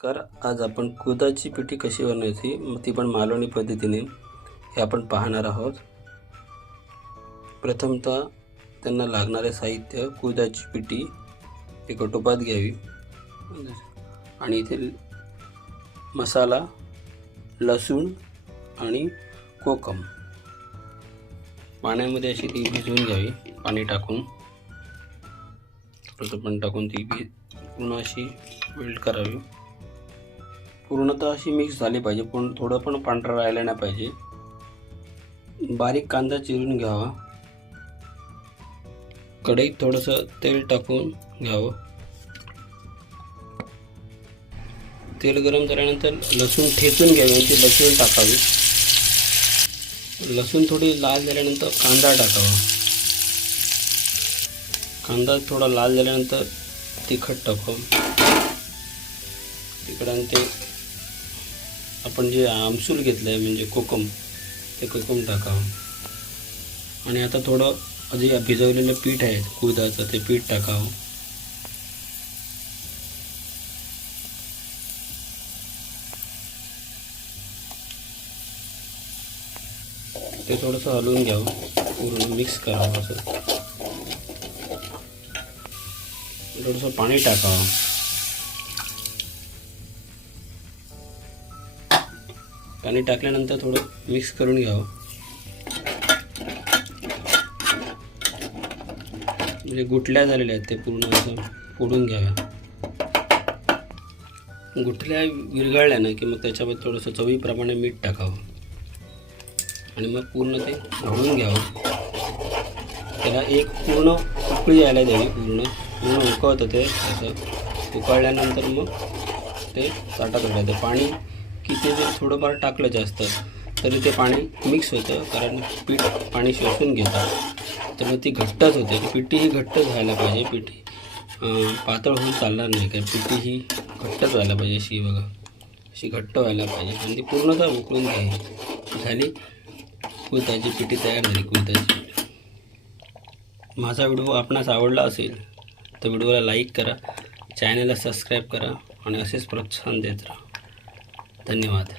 कर आज आपण कुळथाची पिठी कशी बनवायची ती पण मालवणी पद्धतीने हे आपण पाहणार आहोत। प्रथमतः त्यांना लागणारे साहित्य कुळथाची पिठी एका टोपात घ्यावी आणि इथे मसाला, लसूण आणि कोकम पाण्यामध्ये अशी ती भिजवून घ्यावी। पाणी टाकून थोडंसं पण टाकून ती पूर्ण अशी मेल्ट करावी। पूर्णतः अशी मिक्स झाली पाहिजे, पण थोडं पण पांढरा राहिला नाही पाहिजे। बारीक कांदा चिरून घ्यावा। कढईत थोडंसं तेल टाकून घ्यावं। तेल गरम झाल्यानंतर लसूण ठेचून घ्यावी आणि ती लसूण टाकावी। लसूण थोडी लाल झाल्यानंतर कांदा टाकावा। कांदा थोडा लाल झाल्यानंतर तिखट टाकावं। तिखट ते आपण जे आमसूल घेतलं आहे म्हणजे कोकम, ते कोकम टाकावं। आणि आता थोडं जे भिजवलेलं पीठ आहे कुळथाचं ते पीठ टाकावं। ते थोडंसं हलवून घ्यावं, पूर्ण मिक्स करावं। असं थोडंसं पाणी टाकावं। पाणी टाकल्यानंतर थोडं मिक्स करून घ्यावं, म्हणजे गुठल्या झालेल्या आहेत ते पूर्ण असं फोडून घ्याव्या। गुठल्या विरघळल्या ना की मग त्याच्यामध्ये थोडंसं चवीप्रमाणे मीठ टाकावं आणि मग पूर्ण ते ढवळून घ्यावं। त्याला एक पूर्ण उकळी यायला द्यावी। पूर्ण उकळतं ते असं। उकळल्यानंतर मग ते ताटात ओढायचं। पाणी किती जर थोडंफार टाकलं जास्त तरी ते पाणी मिक्स होतं, कारण पीठ पाणी शोषून घेतं, तर मग ती घट्टच होते। पिठी ही घट्टच व्हायला पाहिजे, पिठी पातळ होऊन चालणार नाही, कारण पिठी ही घट्टच व्हायला पाहिजे। अशी बघा, अशी घट्ट व्हायला पाहिजे आणि ती पूर्णतः उकळून घ्यावी। झाली कुळथाची पिठी तयार झाली। कुळथाची माझा व्हिडिओ आपणास आवडला असेल तर व्हिडिओला लाईक करा, चॅनलला सबस्क्राईब करा आणि असेच प्रोत्साहन देत राहा। धन्यवाद।